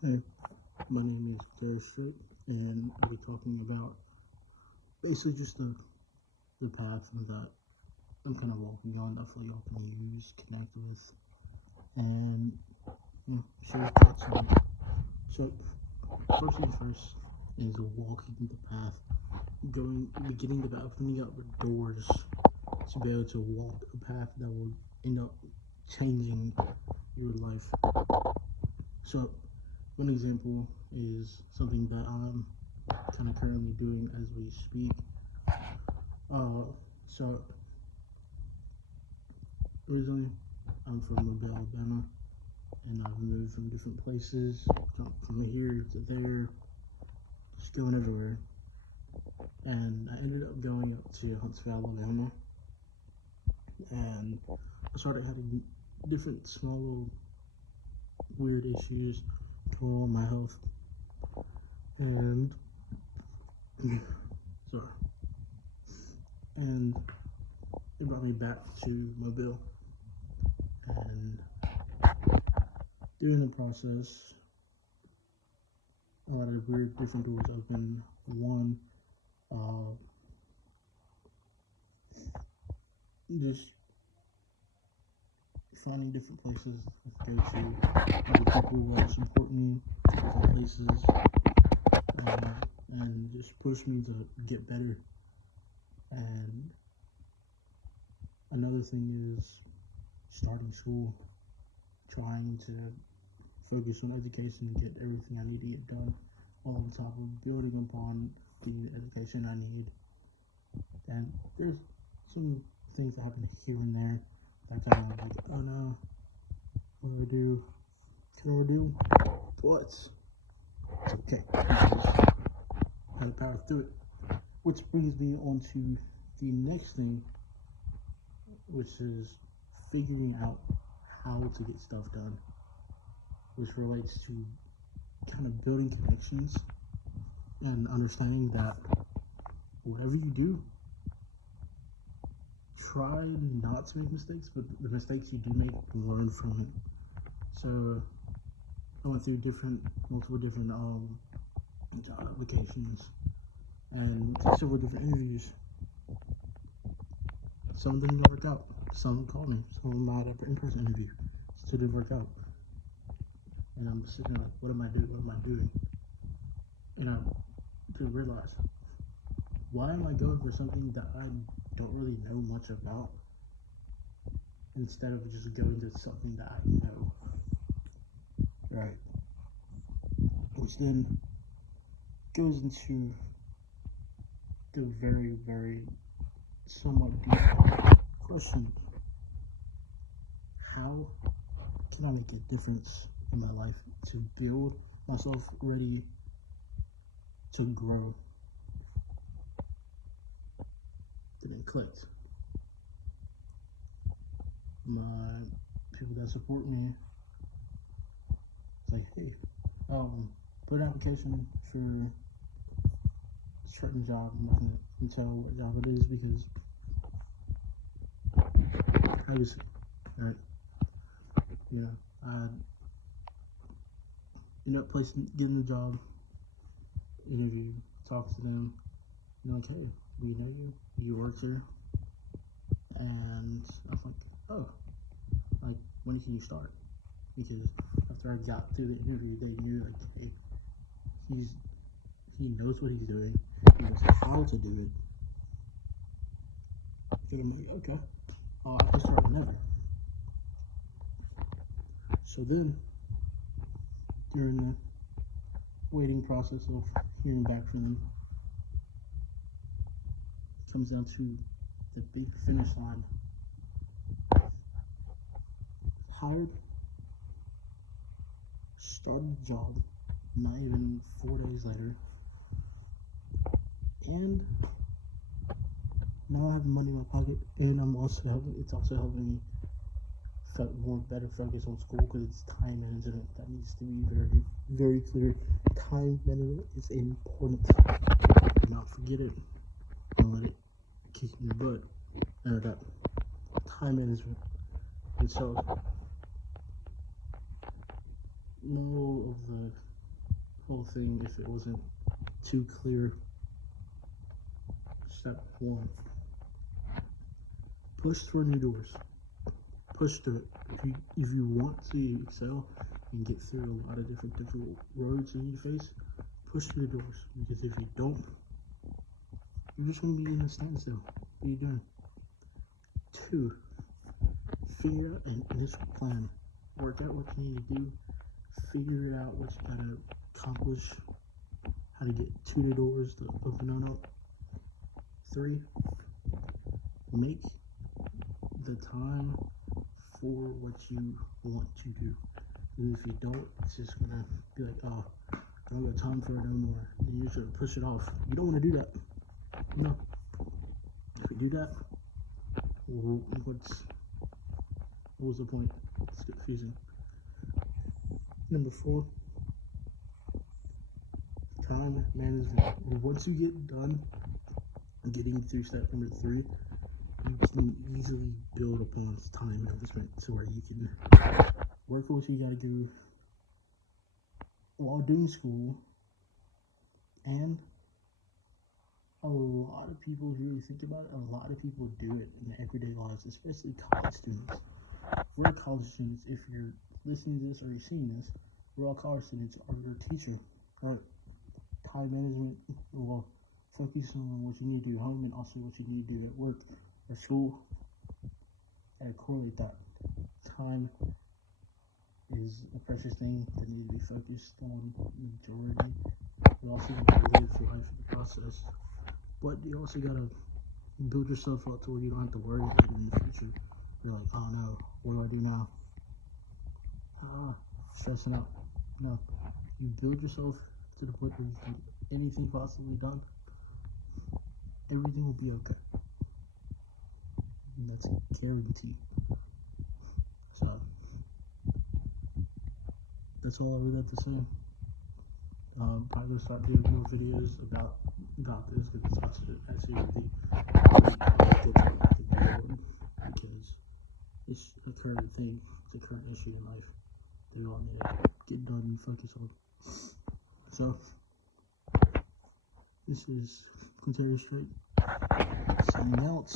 Hey, my name is Derek, and I'll be talking about basically just the path that I'm kind of walking on that I feel y'all can use, connect with, and share thoughts on it. So, first things first is walking the path, beginning about opening up the doors to be able to walk a path that will end up changing your life. So, one example is something that I'm kind of currently doing as we speak. So originally I'm from Mobile, Alabama, and I've moved from different places, from here to there, just going everywhere. And I ended up going up to Huntsville, Alabama, and I started having different small weird issues going on my health, and sorry, and it brought me back to Mobile, and during the process, a lot of weird different doors open. One, uh, just finding different places to go to, other people who support me, different places, and just push me to get better. And another thing is starting school, trying to focus on education and get everything I need to get done, all on top of building upon getting the education I need. And there's some things that happen here and there that kind of like, oh no, what do I do? Can I do? But it's okay. Because I have the power through it. Which brings me on to the next thing, which is figuring out how to get stuff done, which relates to kind of building connections and understanding that whatever you do, try not to make mistakes, but the mistakes you do make, learn from it. So I went through multiple different job applications and several different interviews. Some didn't work out. Some called me. Some of them had an in-person interview. Still didn't work out. And I'm sitting there like, what am I doing? What am I doing? And I did realize, why am I going for something that I don't really know much about instead of just going to something that I know? Right. Which then goes into the very, very somewhat deep question. How can I make a difference in my life to build myself ready to grow? Then it clicked. My people that support me, it's like, hey, put an application for a certain job. I'm not gonna tell what job it is because obviously, right? You know, I end up getting the job, interview, talk to them, and like, hey, we know you, you work here, and I was like, oh, like, when can you start? Because after I got through the interview, they knew like, hey, he's he knows what he's doing, he knows how to do it. And I'm like, okay, I can start whenever. So then, during the waiting process of hearing back from them, it comes down to the big finish line. Hired, started the job, not even 4 days later, and now I have money in my pocket, and it's also helping me more better focus on school because it's time management that needs to be very, very clear. Time management is important. Do not forget it. Don't let it kick in the butt. That time management. And so, moral of the whole thing if it wasn't too clear. Step 1. Push for new doors. Push through it. If you want to excel and get through a lot of different roads you need to face, push through the doors. Because if you don't, you're just going to be in a standstill. What are you doing? 2. Figure out an initial plan. Work out what you need to do. Figure out what you gotta accomplish. How to get to the doors to open on up. 3. Make the time for what you want to do. And if you don't, it's just gonna be like, oh, I don't got time for it no more. And you're just gonna push it off. You don't want to do that. No. If you do that, what was the point? It's confusing. Number 4, time management. Once you get done getting through step number 3, you can easily build upon time management to where you can work for what you gotta do while doing school. And a lot of people, if you really think about it, a lot of people do it in their everyday lives, especially college students. We're college students. If you're listening to this or you're seeing this, we're all college students. Or your teacher, or time management, will focus on what you need to do at home and also what you need to do at work or school, and correlate that. Time is a precious thing that needs to be focused on majority. You also need to live life in the process, but you also gotta build yourself up to where you don't have to worry about it in the future. You're like, oh no, what do I do now? Stressing out. No, you build yourself to the point where you can get anything possibly done. Everything will be okay. And that's a guarantee. So that's all I really have to say. Probably gonna start doing more videos about this because it's actually really good to do because it's a current thing. It's a current issue in life that we all need to get done and focus on. So this is Quintero Straight signing out.